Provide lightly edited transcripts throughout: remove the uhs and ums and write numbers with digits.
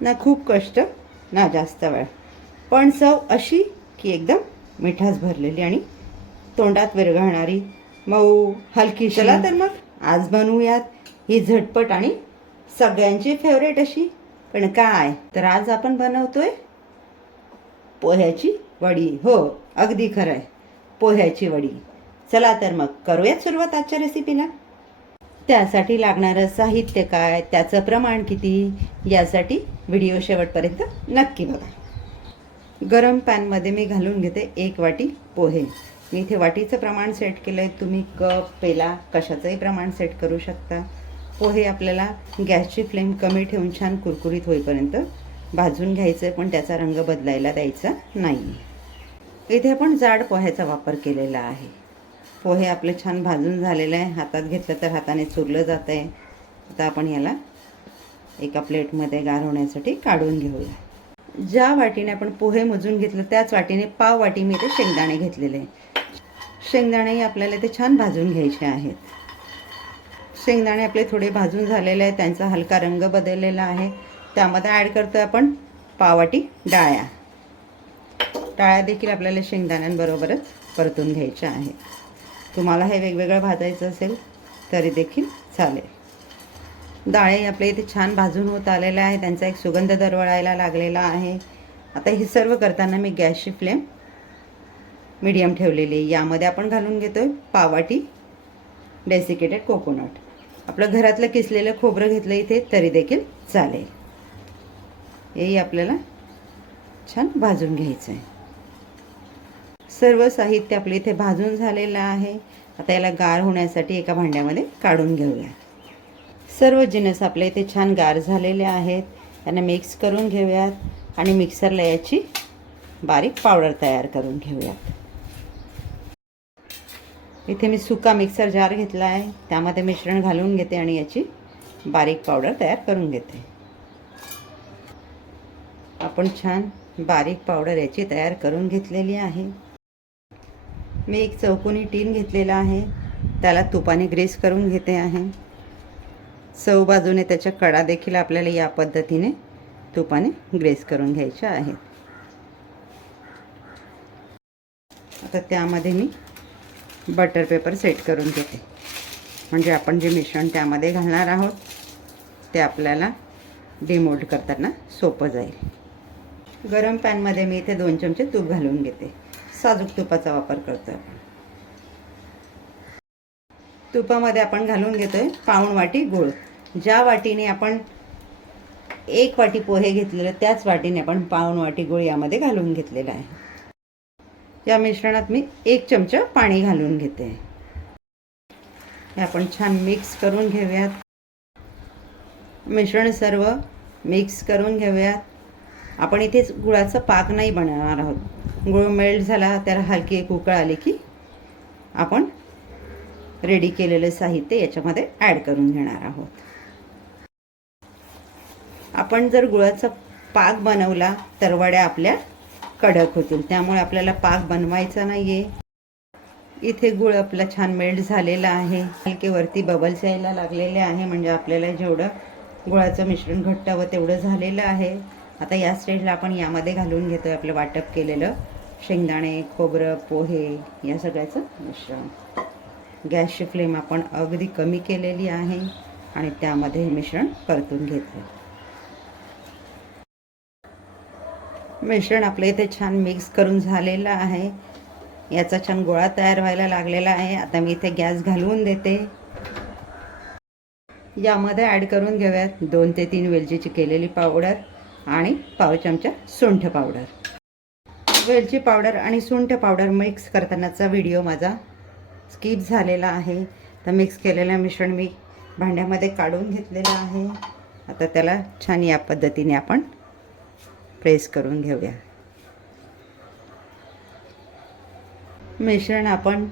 ना खूप कष्ट ना जास्त वेळ, पण चव अशी की एकदम मिठास भरलेली आणि तोंडात विरघळणारी मऊ हलकी. चला तर मग आज बनवूयात ही झटपट आणि सगळ्यांची फेवरेट अशी. पण काय तर आज आपण बनवतोय पोह्याची वडी. हो, अगदी खरं आहे, पोह्याची वडी. चला तर मग करूयात सुरुवात आजच्या रेसिपीला. त्यासाठी लागणारं साहित्य काय, त्याचं प्रमाण किती, यासाठी व्हिडिओ शेवटपर्यंत नक्की बघा. गरम पॅनमध्ये मी घालून घेते 1 वाटी पोहे. मी इथे वाटीचं प्रमाण सेट केलं आहे, तुम्ही कप पेला कशाचंही प्रमाण सेट करू शकता. पोहे आपल्याला गॅसची फ्लेम कमी ठेवून छान कुरकुरीत होईपर्यंत भाजून घ्यायचं आहे, पण त्याचा रंग बदलायला द्यायचा नाही. इथे आपण जाड पोह्याचा वापर केलेला आहे. पोहे आपले छान भाजून झालेले आहे, हातात घेतलं तर हाताने चुरलं जातं आहे. आता आपण याला एका प्लेटमध्ये गार होण्यासाठी काढून घेऊया. ज्या वाटीने आपण पोहे मोजून घेतलं त्याच वाटीने पाव वाटी मी इथे शेंगदाणे घेतलेले. शेंगदाणेही आपल्याला ते छान भाजून घ्यायचे आहेत. शेंगदाणे आपले थोडे भाजून झालेले आहेत, त्यांचा हलका रंग बदललेला आहे. त्यामध्ये ॲड करतो आपण पाव वाटी डाळ्या. डाळ्या देखील आपल्याला शेंगदाण्यांबरोबरच परतून घ्यायच्या आहेत. तुम्हाला हे वेगवेगळं भाजायचं असेल तरी देखील चालेल. डाळे आपल्या इथे छान भाजून होत आलेल्या आहे, त्यांचा एक सुगंध दरवळायला लागलेला आहे. आता हे सर्व करताना मी गॅसची फ्लेम मीडियम ठेवलेली आहे. यामध्ये आपण घालून घेतो आहे पाव वाटी डेसिकेटेड कोकोनट. आपलं घरातलं किसलेलं खोबरं घेतलं इथे तरी देखील चालेल. हेही आपल्याला छान भाजून घ्यायचं आहे. सर्व साहित्य आपलं इथे भाजून झालेलं आहे. आता याला गार होण्यासाठी एका भांड्यामध्ये काढून घेऊया. सर्व जिन्नस आपल्या इथे छान गार झालेले आहेत. त्यांना मिक्स करून घेऊयात आणि मिक्सरला याची बारीक पावडर तयार करून घेऊयात. इथे मी सुका मिक्सर जार घेतला आहे, त्यामध्ये मिश्रण घालून घेते आणि याची बारीक पावडर तयार करून घेते. आपण छान बारीक पावडर याची तयार करून घेतलेली आहे. मी एक चौकोनी टीन घेतलेला आहे, त्याला तुपाने ग्रीस करून घेते आहे. चव बाजूने त्याच्या कडा देखील आपल्याला या पद्धतीने तुपाने ग्रीस करून घ्यायच्या आहेत. आता त्यामध्ये मी बटर पेपर सेट करून घेते, म्हणजे आपण जे मिश्रण त्यामध्ये घालणार आहोत ते आपल्याला डिमोल्ड करताना सोपं जाईल. गरम पॅनमध्ये मी इथे 2 चमचे तूप घालून घेते. साजूक तुपाचा वापर करतो आपण. तुपामध्ये आपण घालून घेतोय पाऊण वाटी गूळ. ज्या वाटीने आपण 1 वाटी पोहे घेतलेले त्याच वाटीने आपण पाऊण वाटी गूळ यामध्ये घालून घेतलेला आहे. या मिश्रणात मी 1 चमचा पाणी घालून घेते. हे आपण छान मिक्स करून घेऊयात. मिश्रण सर्व मिक्स करून घेऊयात. आपण इथे गुळाचा पाक नाही बनवणार आहोत. गुळ मेल्ट झाला, त्याला हलकी एक उकळ आली की आपण रेडी केलेले साहित्य याच्यामध्ये ॲड करून घेणार आहोत. आपण जर गुळाचा पाक बनवला तर वड्या आपल्या कडक होतील, त्यामुळे आपल्याला पाक बनवायचा नाही आहे. इथे गुळ आपला छान मेल्ट झालेला आहे. हलके वरती बबल्स यायला लागलेले आहे, म्हणजे आपल्याला जेवढं गुळाचं मिश्रण घट्ट हवं तेवढं झालेलं आहे. आता या स्टेजला आपण यामध्ये घालून घेतो आपलं वाटप केलेलं शेंगदाणे, खोबरं, पोहे या सगळ्याचं मिश्रण. गॅसची फ्लेम आपण अगदी कमी केलेली आहे आणि त्यामध्ये हे मिश्रण परतून घेतो. मिश्रण आपलं इथे छान मिक्स करून झालेलं आहे. याचा छान गोळा तयार व्हायला लागलेला आहे. आता मी इथे गॅस घालवून देते. यामध्ये ॲड करून घेऊयात 2 ते 3 वेलचीची केलेली पावडर आणि पाव चमचा सुंठ पावडर. वेलची पावडर आणि सुंठ पावडर मिक्स करतानाचा व्हिडिओ माझा स्किप झालेला आहे. तर मिक्स केलेलं मिश्रण मी भांड्यामध्ये काढून घेतलेलं आहे. आता त्याला छान या पद्धतीने आपण प्रेस करून घेऊया. मिश्रण आपण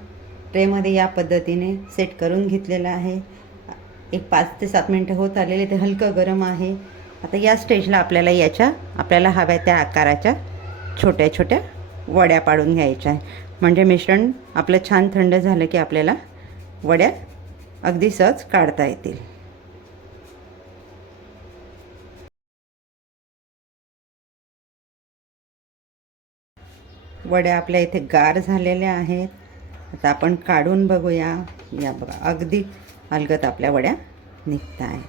ट्रेमध्ये या पद्धतीने सेट करून घेतलेलं आहे. एक 5 ते 7 मिनटं होत आलेले, ते हलकं गरम आहे. आता या स्टेजला आपल्याला हव्या त्या आकाराच्या छोट्या छोट्या वड्या पाडून घ्यायच्या आहे, म्हणजे मिश्रण आपलं छान थंड झालं की आपल्याला वड्या अगदी सहज काढता येतील. वड्या आपल्या इथे गार झालेल्या आहेत. आता आपण काढून बघूया. या बघा, अगदी अलगद आपल्या वड्या निघत आहेत.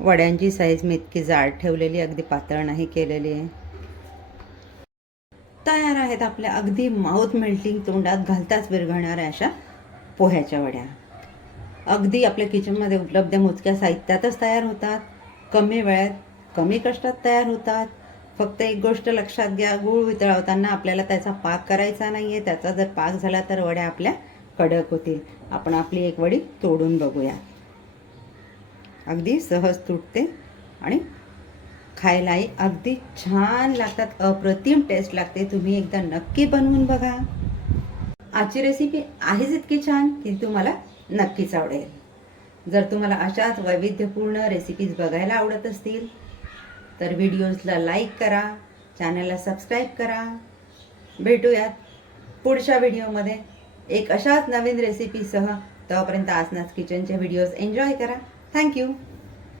वड्यांची साईज मी इतकी जाड ठेवलेली, अगदी पातळ नाही केलेली आहे. तयार आहेत आपल्या अगदी माउथ मेल्टिंग, तोंडात घालताच विरघळणाऱ्या अशा पोह्याच्या वड्या. अगदी आपल्या किचनमध्ये उपलब्ध मोजक्या साहित्यातच तयार होतात. कमी वेळात, कमी कष्टात तयार होतात. फक्त एक गोष्ट लक्षात घ्या, गूळ वितळवताना आपल्याला त्याचा पाक करायचा नाही आहे. त्याचा जर पाक झाला तर वड्या आपल्या कडक होतील. आपण आपली एक वडी तोडून बघूया. अगदी सहज तुटते आणि खायलाही अगदी छान लागतात. अप्रतिम टेस्ट लागते. तुम्ही एकदा नक्की बनवून बघा. आजची रेसिपी आहेच इतकी छान की तुम्हाला नक्कीच आवडेल. जर तुम्हाला अशाच वैविध्यपूर्ण रेसिपीज बघायला आवडत असतील तर व्हिडिओजला लाईक करा, चॅनलला सबस्क्राईब करा. भेटूयात पुढच्या व्हिडिओमध्ये एक अशाच नवीन रेसिपीसह. तोपर्यंत आसनास किचनचे व्हिडिओज एन्जॉय करा. थँक्यू.